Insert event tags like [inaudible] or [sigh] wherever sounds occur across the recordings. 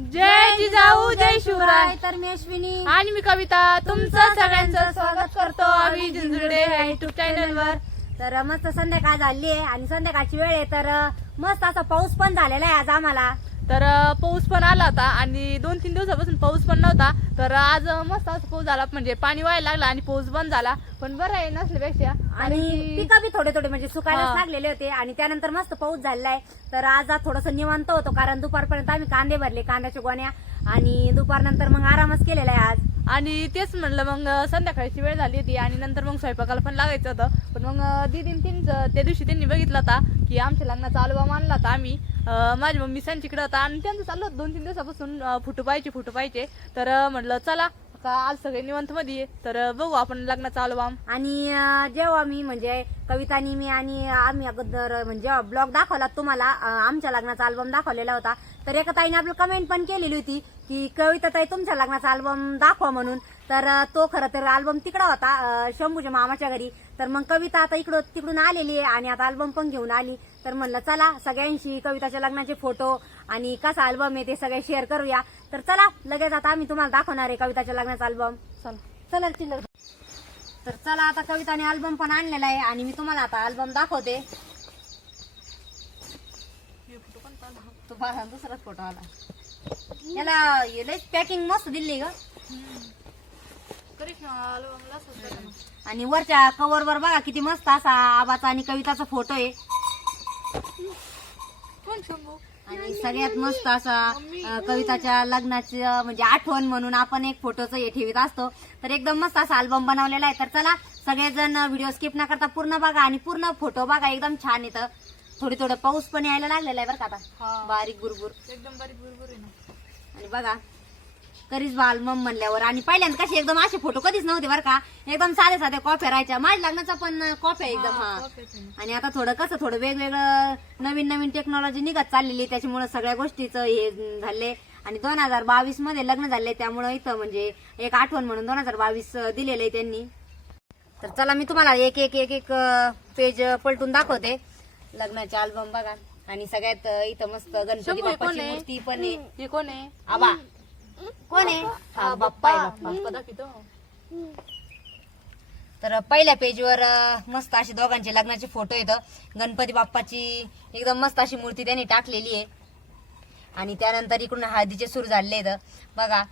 जय जिजाऊ जय शिवराय. तर मी अश्विनी आणि मी कविता तुमचं सगळ्यांचं स्वागत करतो आम्ही जिंजुर्डे ह्या युट्यूब चॅनल वर. तर मस्त संध्याकाळ झाली आहे आणि संध्याकाळची वेळ आहे तर मस्त असा पाऊस पण झालेला आहे आज आम्हाला. तर पाऊस पण आला होता आणि दोन तीन दिवसापासून पाऊस पण नव्हता. तर आज मस्त असं पाऊस झाला. म्हणजे पाणी व्हायला लागला आणि पाऊस बंद झाला. पण बरं आहे नसल्यापेक्षा. आणि पिकं बी थोडे थोडे म्हणजे सुकायलाच हा. लागलेले होते आणि त्यानंतर मस्त पाऊस झालेला आहे. तर आज थोडस निवांत होतो कारण दुपारपर्यंत आम्ही कांदे भरले कांद्याच्या गोण्या आणि दुपारनंतर मग आरामच केलेला आहे आज. आणि तेच म्हणलं मग संध्याकाळची वेळ झाली होती आणि नंतर मग स्वयंपाकाला पण लागायचं होतं. पण मग दिदीन त्यांचं त्या दिवशी त्यांनी बघितलं होता की आमच्या लग्नाचा अल्बम आणला होता आम्ही. माझी मम्मी तिकडं होता आणि त्यांचं चाललं होतं दोन तीन दिवसापासून फुटू पाहिजे फुटू पाहिजे तर म्हटलं चला का आज सगळे निवंत मध्ये तर बघू आपण लग्नाचा अल्बम आणि जेव्हा मी म्हणजे कवितानी मी आणि आम्ही अगोदर म्हणजे ब्लॉग दाखवला तुम्हाला आमच्या लग्नाचा अल्बम दाखवलेला होता तर एका ताईने आपलं कमेंट पण केलेली होती की कविता ताई तुमच्या लग्नाचा अल्बम दाखवा म्हणून. तर तो खरं तर अल्बम तिकडा होता शंभूच्या मामाच्या घरी. तर मग कविता आता इकडं तिकडून आलेली आहे आणि आता अल्बम पण घेऊन आली. तर म्हणलं चला सगळ्यांशी कविताच्या लग्नाचे फोटो आणि कसा अल्बम आहे ते सगळे शेअर करूया. तर चला लगेच आता आम्ही तुम्हाला दाखवणार आहे कविताच्या लग्नाचा अल्बम चला. चला चिल्लर तर चला आता कविताने अल्बम पण आणलेला आहे आणि मी तुम्हाला आता अल्बम दाखवते. तो दुसराच फोटो आला. याला लयच पॅकिंग मस्त दिली ग. आणि वरच्या कव्हर वर बघा किती मस्त असा आबाचा आणि कविताचा फोटो आहे. आणि सगळ्यात मस्त असा कविताच्या लग्नाची म्हणजे आठवण म्हणून आपण एक फोटोचं हे ठेवीत असतो. तर एकदम मस्त असा अल्बम बनवलेला आहे. तर चला सगळेजण व्हिडिओ स्किप न करता पूर्ण बघा आणि पूर्ण फोटो बघा. एकदम छान येतं थोडी थोडं पाऊस पण यायला लागलेला आहे बरं का. आता. बारीक बुरबुर एकदम बारीक बरोबर आहे ना. आणि बघा करीच बा अल्बम म्हणल्यावर. आणि पहिल्यांदा कसे एकदम असे फोटो कधीच नव्हते बरं का. एकदम साधे साधे कॉफ्या राहायच्या. माझ्या लग्नाचा पण कॉफ्या एकदम हा आणि आता थोडं कसं थोडं वेगवेगळं नवीन नवीन टेक्नॉलॉजी निघत चाललेली त्याच्यामुळे सगळ्या गोष्टीचं हे झाले. आणि दोन हजार बावीसमध्ये लग्न झाले. त्यामुळे इथं म्हणजे एक आठवण म्हणून दोन हजार बावीस दिलेलं आहे त्यांनी. तर चला मी तुम्हाला एक एक एक एक पेज पलटून दाखवते. लग्नाचे अल्बम बघा. आणि सगळ्यात इथं मस्त गणपती बाप्पाची? मूर्ती पण आहे? आबा. कोण आहे? हा बाप्पा. आहे बाप्पा. बाप्पा दाखवतो. तर पहिल्या पेजवर मस्त असे दोघांचे लग्नाचे फोटो येतं गणपती बाप्पाची एकदम मस्त अशी मूर्ती त्यांनी टाकलेली आहे. आणि त्यानंतर इकडून हळदीचे सूर झाले आहेत. बघा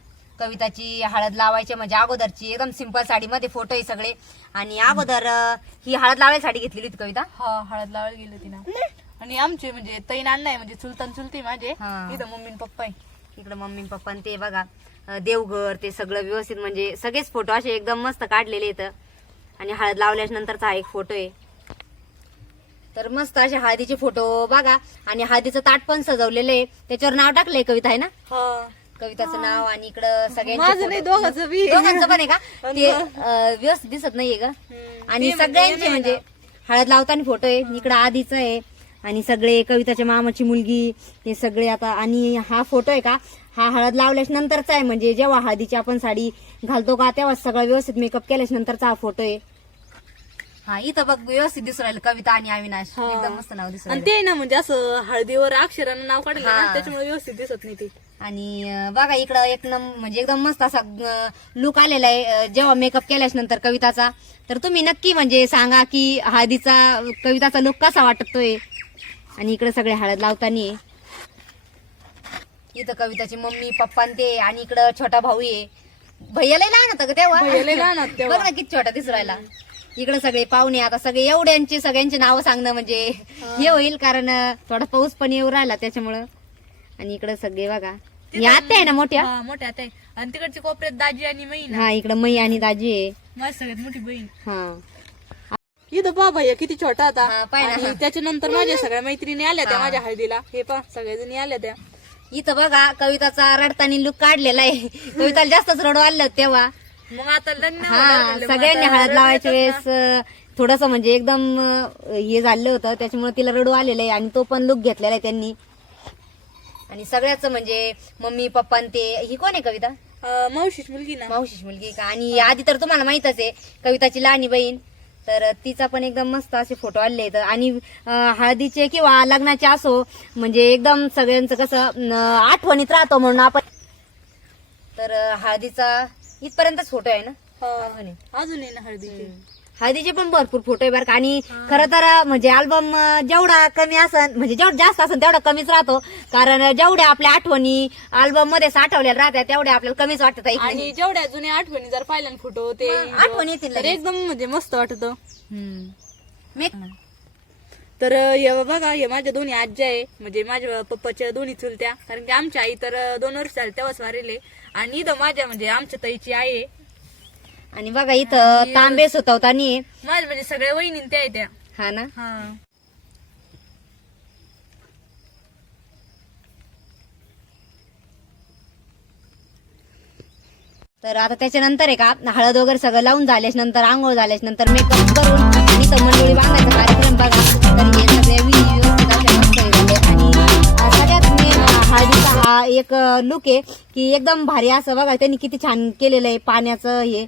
कविताची हळद लावायची म्हणजे अगोदरची एकदम सिंपल साडीमध्ये फोटो आहे सगळे. आणि अगोदर ही हळद लावायला साडी घेतलेली होती कविता. हा हळद लावायला गेली होती ना. आणि आमचे म्हणजे तैन अण्णा आहे म्हणजे चुलतन चुलती माझे. इथं मम्मी आणि पप्पा आहे. इकडे मम्मी पप्पा ते बघा देवघर ते सगळं व्यवस्थित म्हणजे सगळेच फोटो असे एकदम मस्त काढलेले आहेत. आणि हळद लावल्याच्या नंतरचा हा एक फोटो आहे. तर मस्त असे हळदीचे फोटो बघा. आणि हळदीचं ताट पण सजवलेलं आहे. त्याच्यावर नाव टाकलंय कविता आहे ना? कविताचं नाव आणि इकडं सगळ्यांचे. दोघांचं पण आहे का? ते व्यवस्थित दिसत नाहीये का आणि सगळ्यांचे म्हणजे हळद लावताना फोटो आहे. इकडं आधीचा आहे. आणि सगळे कविताच्या मामाची मुलगी हे सगळे आता आणि हा फोटो आहे का? हा हळद लावल्याच नंतरचा आहे. म्हणजे जेव्हा हळदीची आपण साडी घालतो का तेव्हा सगळं व्यवस्थित मेकअप केल्याच नंतरचा हा फोटो आहे. हा इथं बघ व्यवस्थित दिसू राहिलं कविता आणि अविनाश. हा. एकदम मस्त नाव दिसू आणि राहिलं. ते ना म्हणजे असं हळदीवर अक्षरानं नाव काढलं हा. ना त्याच्यामुळे व्यवस्थित दिसत नाही ते. आणि अं, बघा इकडं एक नम म्हणजे एकदम मस्त असा लुक आलेला आहे. अं, जेव्हा मेकअप केल्याच नंतर कविताचा. तर तुम्ही नक्की म्हणजे सांगा की हळदीचा कविताचा लुक कसा वाटतोय? आणि इकडे सगळे हळद लावताना. इथं कविताची मम्मी पप्पा आणि ते आणि इकडं छोटा भाऊ आहे भैयाला लहान होता तेव्हा. लहान होता तेव्हा. बघ ना किती छोटा दिसू राहिला इकडे सगळे पाहुणे आता सगळे एवढ्यांचे सगळ्यांची नावं सांगणं म्हणजे हे. होईल कारण अं, थोडा पाऊस पण येऊ राहिला त्याच्यामुळं. आणि इकडे सगळे बघा. ही आत्या आहे ना मोठ्या? हा, मोठ्या आणि तिकडच्या कोपऱ्यात दाजी आणि बहीण हा इकडे मै आणि दाजी आहे. माझी सगळ्यात मोठी बहीण. हा. इथं पहा भैया किती छोटा होता. आणि त्याच्यानंतर माझ्या सगळ्या मैत्रिणी आल्या त्या हा. माझ्या हळदीला. हे पहा सगळ्याजणी आल्या त्या. इथं बघा कविताचा रडताना लुक काढलेला आहे. कविताला जास्तच रडू आलं होतं तेव्हा. मग आता लग्न हा होणार म्हणलं, मग सगळ्यांनी आता हळद लावायच्या वेळेस थोडस म्हणजे एकदम अं, हे झालं होतं. त्याच्यामुळे तिला रडू आलेलं आहे आणि तो पण लुक घेतलेला आहे त्यांनी. आणि सगळ्याच म्हणजे मम्मी पप्पा आणि ते ही कोण आहे कविता. अं, मावशीची मुलगी ना. मावशीची मुलगी का? आणि आधी तर तुम्हाला माहितच आहे कविताची लहानी बहीण. तर तिचा पण एकदम मस्त असे फोटो आले आहेत. आणि हळदीचे किंवा लग्नाचे असो म्हणजे एकदम सगळ्यांचं कसं आठवणीत राहतो म्हणून आपण. तर हळदीचा इथपर्यंतच फोटो आहे ना? आठवणी. अजून आहे ना हळदीची? हळदीचे पण भरपूर फोटो आहे बरं का. आणि खरं तर म्हणजे अल्बम जेवढा कमी असन म्हणजे जेवढा जास्त असन तेवढा कमीच राहतो. कारण जेवढ्या आपल्या आठवणी अल्बममध्ये साठवलेल्या राहतात तेवढ्या आपल्याला कमीच ऐकण्यात. आणि जेवढ्या जुन्या आठवणी जर पाहिल्या फोटो ते आठवण येतील. एकदम म्हणजे मस्त वाटत. तर हे बघा हे माझ्या दोन्ही आज्या आहे. म्हणजे माझ्या पप्पाच्या दोन्ही चुलत्या. कारण की आमची आई तर दोन वर्ष झाली तेव्हाच वारेले आणि इथं माझ्या म्हणजे आमच्या ताईची आई आहे. आणि बघा इथं तांबे सुतवतानी माझ्या म्हणजे सगळ्या वहिनी त्या आहे त्या. हा ना? हा. तर आता त्याच्यानंतर आहे का हळद वगैरे सगळं लावून झाल्याच नंतर आंघोळ झाल्याच नंतर मेकअप करून आणि इथं मंडोळी बांधायचा कार्यक्रम बघा. तर हे सगळे विधी व्यवस्थित अशा मस्त झाले. आणि अं, सगळ्यात मेन हळदीचा हा एक लुक आहे की एकदम भारी असं बघा त्यांनी किती छान केलेलं आहे पाण्याचं हे.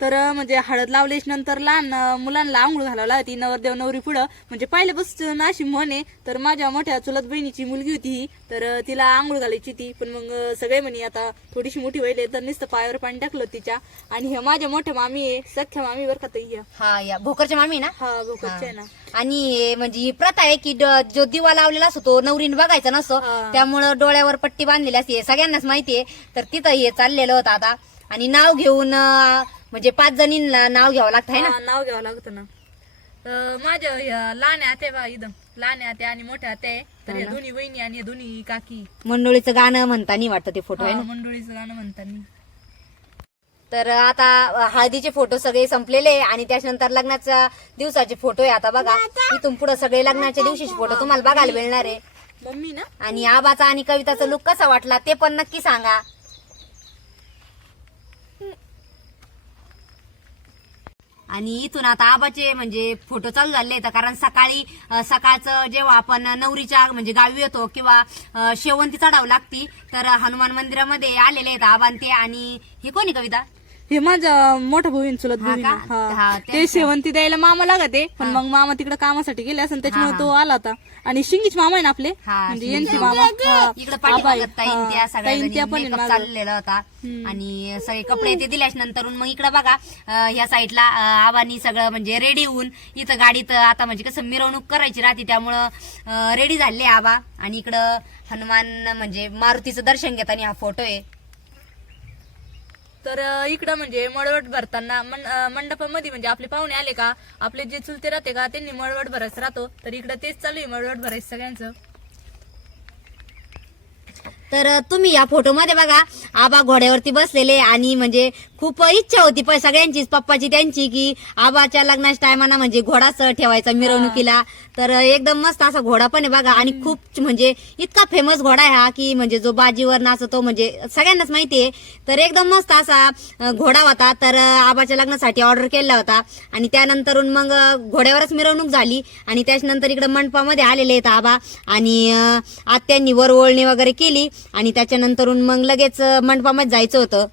तर म्हणजे हळद लावल्याच नंतर लहान मुलांना आंघोळ घालावं लागती नवरदेव नवरी पुढं. म्हणजे पहिल्यापासून अशी म्हण तर माझ्या मोठ्या चुलत बहिणीची मुलगी होती ही. तर तिला आंघोळ घालायची ती पण मग सगळे म्हणे आता थोडीशी मोठी व्हायला तर नुसतं पायावर पाणी टाकलं तिच्या. आणि हे माझ्या मोठ्या मामी आहे सख्या मामी बरं का ताई. हा. या भोकरच्या मामी ना? हा भोकरच्या आहे ना. आणि म्हणजे ही प्रथा आहे की ड- जो दिवा लावलेला असतो तो नवरीने बघायचा नसतो. हा. त्यामुळं डोळ्यावर पट्टी बांधलेली असते हे सगळ्यांनाच माहिती आहे. तर तिथं हे चाललेलं होतं आता. आणि नाव घेऊन अं, म्हणजे पाच जणींना नाव घ्यावं लागतं आहे ना? हा, नाव घ्यावं लागतं ना. माझ्या लहान आत्या बा इथं. लहान आत्या आणि मोठ्या आत्या आहे. तर या दोन्ही वहिनी आणि दोन्ही काकी. मंडोळीचं गाणं म्हणतानी वाटतं ते फोटो आहे हा, मंडळीचं गाणं म्हणताना. तर आता अं, हळदीचे फोटो सगळे संपलेले आहे आणि त्याच्यानंतर लग्नाच्या दिवसाचे फोटो आहे आता बघा. इथून पुढे सगळे लग्नाच्या दिवशीचे फोटो तुम्हाला बघायला मिळणार आहे. मम्मी ना? आणि आबाचा आणि कविताचा लुक कसा वाटला ते पण नक्की सांगा. आणि इथून आता आबाचे म्हणजे फोटो चालू झाले आहेत. कारण सकाळी सकाळचं जेव्हा आपण नवरीच्या म्हणजे गावी येतो किंवा शेवंती चढावं लागती तर हनुमान मंदिरामध्ये आलेले आहेत आबांते आणि ही कोणी कविता? हे माझा मोठा भाऊ चुलत हा भाऊ का? हा, ते. शेवंती द्यायला मामा लागत आहे पण मग मामा तिकडे कामासाठी गेले असेल त्याच्यामुळे तो आला होता. आणि शिंगीच मामा आहे ना आपले? हा, म्हणजे यांचे मामा. हा. इकडे त्या हा, सगळ्या ताईन त्या पण आहे मेकअप मागं. चाललेला होता. आणि सगळे कपडे ते दिल्याच नंतर मग इकडे बघा अं, ह्या साईडला अं, आबांनी सगळं म्हणजे रेडी होऊन इथं गाडीत आता म्हणजे कसं मिरवणूक करायची राहते त्यामुळं रेडी झाले आबा. आणि इकडं हनुमान म्हणजे मारुतीचं दर्शन घेताना हा फोटो आहे. तर इकडं म्हणजे मळवट भरताना मंडपामध्ये म्हणजे आपले पाहुणे आले का? आपले जे चुलते राहते का त्यांनी मळवट भरायचं राहतो. तर इकडं तेच चालू आहे मळवट भरायचं सगळ्यांचं. तर तुम्ही या फोटोमध्ये बघा आबा घोड्यावरती बसलेले आणि म्हणजे खूप इच्छा होती पण सगळ्यांचीच पप्पाची त्यांची की आबाच्या लग्नाच्या टायमाना म्हणजे घोडाच ठेवायचा मिरवणुकीला. तर एकदम मस्त असा घोडा पण आहे बघा. आणि खूप म्हणजे इतका फेमस घोडा आहे हा की म्हणजे जो बाजीवर नाचतो म्हणजे सगळ्यांनाच माहिती आहे तर एकदम मस्त असा घोडा होता. तर आबाच्या लग्नासाठी ऑर्डर केला होता. आणि त्यानंतरून मग घोड्यावरच मिरवणूक झाली. आणि त्याच्यानंतर इकडे मंडपामध्ये आलेले आहेत आबा. आणि आत्यांनी वर ओळणी वगैरे केली. आणि त्याच्यानंतरून मग लगेच मंडपामध्ये जायचं होतं.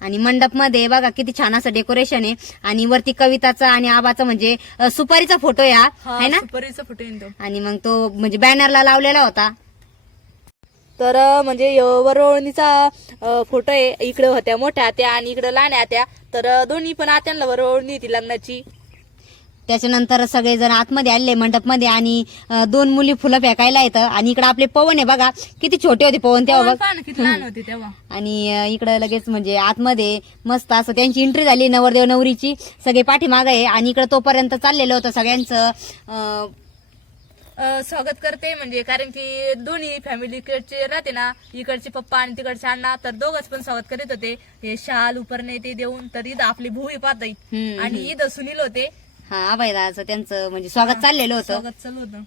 आणि मंडपमध्ये बघा किती छान असं डेकोरेशन आहे. आणि वरती कविताचा आणि आबाचा म्हणजे सुपारीचा फोटो आहे हा ना? सुपारीचा फोटो येईन तो आणि मग तो म्हणजे बॅनरला लावलेला होता. तर म्हणजे य- वरवळणीचा फोटो आहे. इकडे होत्या मोठ्या आत्या आणि इकडे लहान आत्या तर दोन्ही पण आत्यांना वरवळणी होती लग्नाची. त्याच्यानंतर सगळेजण आतमध्ये आले मंडपमध्ये आणि दोन मुली फुलं फेकायला येतं. आणि इकडे आपले पवन आहे बघा. किती छोटे होते पवन तेव्हा तेव्हा. आणि इकडं लगेच म्हणजे आतमध्ये मस्त असं त्यांची एंट्री झाली नवरदेव नवरीची. सगळे पाठीमाग आहे. आणि इकडं तोपर्यंत चाललेलं होतं सगळ्यांचं. स्वागत करते म्हणजे कारण की दोन्ही फॅमिली इकडचे राहते ना इकडचे पप्पा आणि तिकडचे अण्णा तर दोघच पण स्वागत करीत होते. हे शाल उपरणे ते देऊन तर इथं आपली भूई पाहत आणि इथं सुनील होते. हा अभयदाचं त्यांचं म्हणजे स्वागत चाललेलं होतं. स्वागत चालू होतं.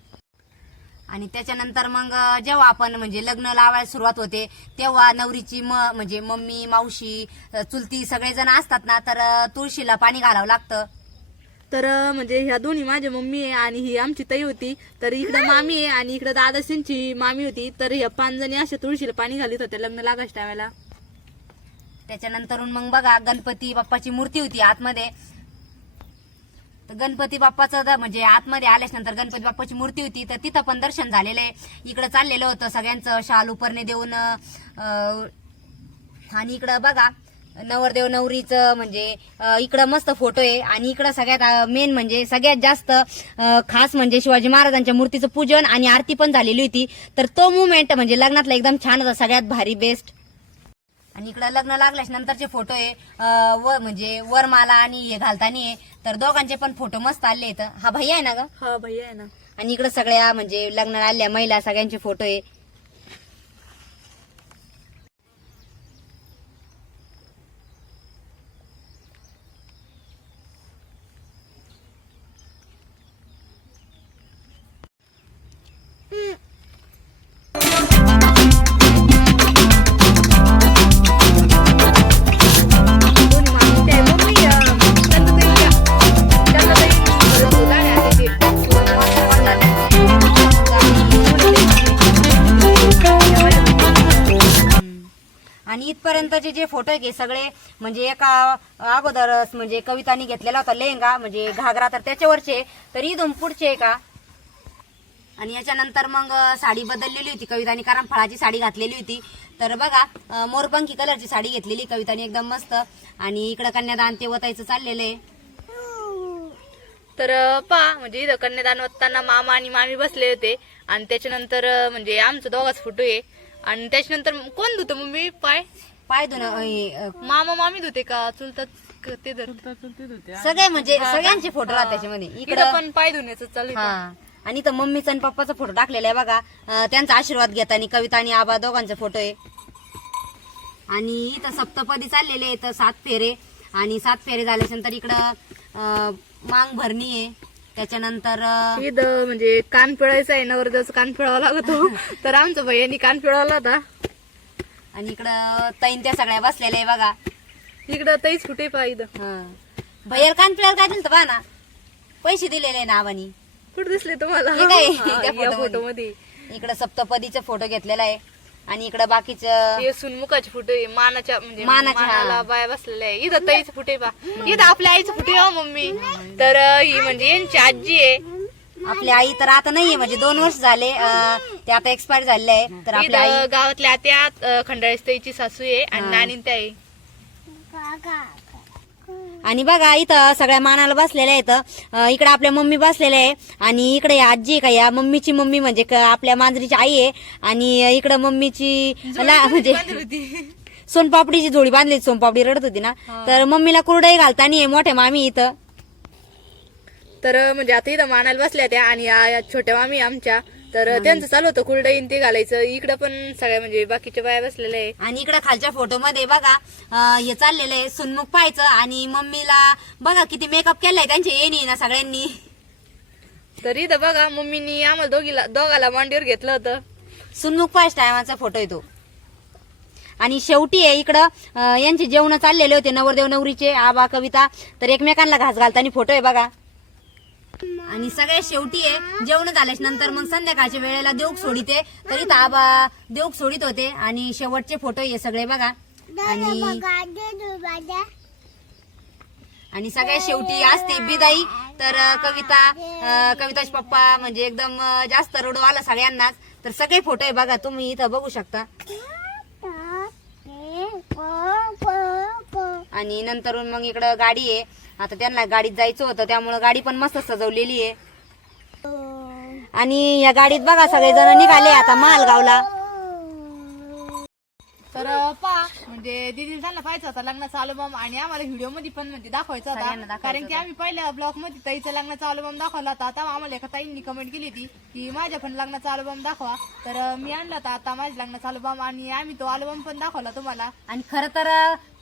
आणि त्याच्यानंतर मग जेव्हा आपण म्हणजे लग्न लावायला सुरुवात होते तेव्हा नवरीची म म्हणजे मम्मी मावशी अं, चुलती सगळेजण असतात ना तर अं, तुळशीला पाणी घालावं लागतं. तर अं, म्हणजे ह्या दोन्ही माझी मम्मी आहे आणि ही आमची ताई होती. तर इकडे मामी आहे आणि इकडे दादाशींची मामी होती. तर ह्या पाच जणी अशा तुळशीला पाणी घालीत होत्या लग्न लागायच्या टायमाला. त्याच्यानंतरून मग बघा गणपती बाप्पाची मूर्ती होती आतमध्ये. तर गणपती बाप्पाचं द- म्हणजे आतमध्ये आल्याच नंतर गणपती बाप्पाची मूर्ती होती तर तिथं पण दर्शन झालेलं आहे. इकडं चाललेलं होतं सगळ्यांचं शाल उपरणे देऊन अं, आणि इकडं बघा नवरदेव नवरीचं म्हणजे अं, इकडं मस्त फोटो आहे. आणि इकडं सगळ्यात मेन म्हणजे सगळ्यात जास्त अं, खास म्हणजे शिवाजी महाराजांच्या मूर्तीचं पूजन आणि आरती पण झालेली होती. तर तो मुवमेंट म्हणजे लग्नातला एकदम छान होता. सगळ्यात भारी बेस्ट आणि इकडं लग्न लागल्याच नंतरचे फोटो आहे व म्हणजे वरमाला आणि हे घालताना आहे. तर दोघांचे पण फोटो मस्त आले आहेत हा भैया आहे ना ग? हा भैया आहे ना. आणि इकडे सगळ्या म्हणजे लग्नाला आलेल्या महिला सगळ्यांचे फोटो आहे. फोटो आहे की सगळे म्हणजे एका अगोदरच म्हणजे कवितानी घेतलेला होता लेहंगा म्हणजे घागरा तर त्याच्यावरचे तर इथून पुढचे आहे का? आणि याच्यानंतर मग साडी बदललेली होती कवितानी कारण फळाची साडी घातलेली होती. तर बघा मोरपंखी कलरची साडी घेतलेली कवितानी एकदम मस्त. आणि इकडं कन्यादान ते वतायचं चाललेलं आहे. तर पहा म्हणजे इथं कन्यादान वत्ताना मामा आणि मामी बसले होते. आणि त्याच्यानंतर म्हणजे आमचं दोघाच फोटो आहे. आणि त्याच्यानंतर कोण धुतं मम्मी? पाय. पाय धुणं मामा मामी धुते का? चुलतात ते धर सगळे म्हणजे सगळ्यांचे फोटो राहतात त्याच्यामध्ये. इकडं पण पाय धुण्याचं चालू आहे. हा. आणि इथं मम्मीचा आणि पप्पाचा फोटो टाकलेला आहे बघा. त्यांचा आशीर्वाद घेत आणि कविता आणि आबा दोघांचा फोटो आहे. आणि इथं सप्तपदी चाललेले आहे तर सात फेरे. आणि सात फेरे झाल्यानंतर इकडं मांग भरणी आहे. त्याच्यानंतर म्हणजे कान पिळायचं आहे नवरदेवाचं कान पिळावा लागतो. [laughs] तर आमच्या भैयानी कान पिळवला होता. आणि इकडं तैन त्या सगळ्या बसलेल्या आहे बघा. इकडं तईच कुठे पहा इथं? हा. कान पिळायला काय दिलं बा ना? पैसे दिलेले नावानी. कुठे दिसले तुम्हाला? हे काय? हा, [laughs] त्या या फोटोमध्ये. फोटो मध्ये इकडं सप्तपदीचा फोटो घेतलेला आहे. आणि इकडं बाकीचं हे सुनमुखाचे फुटे आहे, मानाच्या म्हणजे मानाच्या, मानाला. बाया बसलेल्या आहे. इथं ताईचे फुटे पा? इथं आपल्या आईचे फुटे हो मम्मी? तर अं, ही म्हणजे यांची आजी आहे. आपली आई तर आता नाहीये म्हणजे दोन वर्ष झाले अं, ते आता एक्सपायर झालेले आहे. तर आपली आई इथं गावातल्या त्या खंडाळीच ताईची सासू आहे आणि नानी त्या आहे आणि बघा इथं सगळ्या मानाला बसलेल्या आहेत. अं, इकडे आपल्या मम्मी बसलेल्या आहे आणि इकडे या आजी आहे का या मम्मीची मम्मी म्हणजे क- आपल्या मांजरीची आई आहे. आणि इकडे मम्मीची ला- म्हणजे सोनपापडीची जोडी बांधली सोनपापडी रडत होती ना. तर मम्मीला कुरडई घालताना मोठ्या मामी इथं. तर म्हणजे आता इथं मानायला बसल्या त्या आणि या छोट्या मामी आमच्या. तर त्यांचं चालू होतं कुरडईन ते घालायचं. इकडं पण सगळ्या म्हणजे बाकीच्या बाया बसलेल्या आहे आणि इकडे खालच्या फोटो मध्ये बघा अं, हे चाललेलं आहे सुनमुख पाहायचं आणि मम्मीला बघा किती मेकअप केलाय त्यांचे. येणी ना सगळ्यांनी. तर इथं बघा मम्मीनी आम्हाला दोघीला दोघाला मांडीवर घेतलं होतं. सुनमुख पाच टायमाचा फोटो येतो आणि शेवटी आहे इकडं अं, यांचे जेवण चाललेले होते. नवरदेव नवरीचे आबा कविता. तर एकमेकांना घास घालताना फोटो आहे बघा. आणि सगळ्यात शेवटी आहे जेवण झाल्याच्यानंतर मग संध्याकाळच्या वेळेला देऊक सोडिते. तर आबा देऊक सोडित होते. आणि शेवटचे फोटो हे सगळे बघा. आणि आणि सगळ्यात शेवटी असते बिदाई. तर कविता कविताचे पप्पा म्हणजे एकदम जास्त रडू आला सगळ्यांनाच. तर सगळे फोटो आहे बघा तुम्ही इथं बघू शकता. आणि नंतरून मग इकडं गाडी आहे. आता त्यांना गाडीत जायचं होतं त्यामुळं गाडी पण मस्त सजवलेली आहे. आणि या गाडीत बघा सगळेजण निघाले आता मालगावला तर पा म्हणजे दिदी त्यांना पाहायचं होता लग्नाचा अल्बम आणि आम्हाला व्हिडिओमध्ये पण म्हणजे दाखवायचा सगळ्यांना होता दाखवायचा कारण की आम्ही पहिल्या ब्लॉगमध्ये ताईचा लग्नाचा अल्बम दाखवला होता. तेव्हा आम्हाला एका ताईंनी कमेंट केली होती की माझ्या पण लग्नाचा अल्बम दाखवा. तर मी आणला होता आता माझ्या लग्नाचा अल्बम आणि आम्ही तो अल्बम पण दाखवला तुम्हाला. आणि खरं तर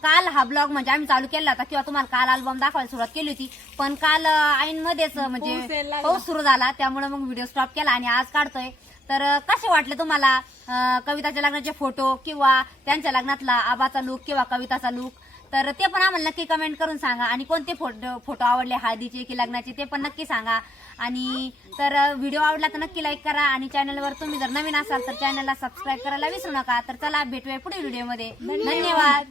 काल हा ब्लॉग म्हणजे आम्ही चालू केला होता किंवा तुम्हाला काल अल्बम दाखवायला सुरुवात केली होती. पण काल ऐन मध्येच पाऊस म्हणजे यायला लागला. पाऊस सुरू झाला त्यामुळे मग व्हिडिओ स्टॉप केला आणि आज काढतोय. तर कसे वाटले तुम्हाला अं, कविताच्या लग्नाचे फोटो किंवा त्यांच्या लग्नातला आबाचा लुक किंवा कविताचा लुक तर ते पण आम्हाला नक्की कमेंट करून सांगा. आणि कोणते फोटो फोटो आवडले हळदीचे की लग्नाचे ते पण नक्की सांगा. आणि तर व्हिडिओ आवडला तर नक्की लाईक करा. आणि चॅनलवर तुम्ही जर नवीन असाल तर चॅनलला सबस्क्राईब करायला विसरू नका. तर चला भेटूया पुढील व्हिडिओमध्ये धन्यवाद.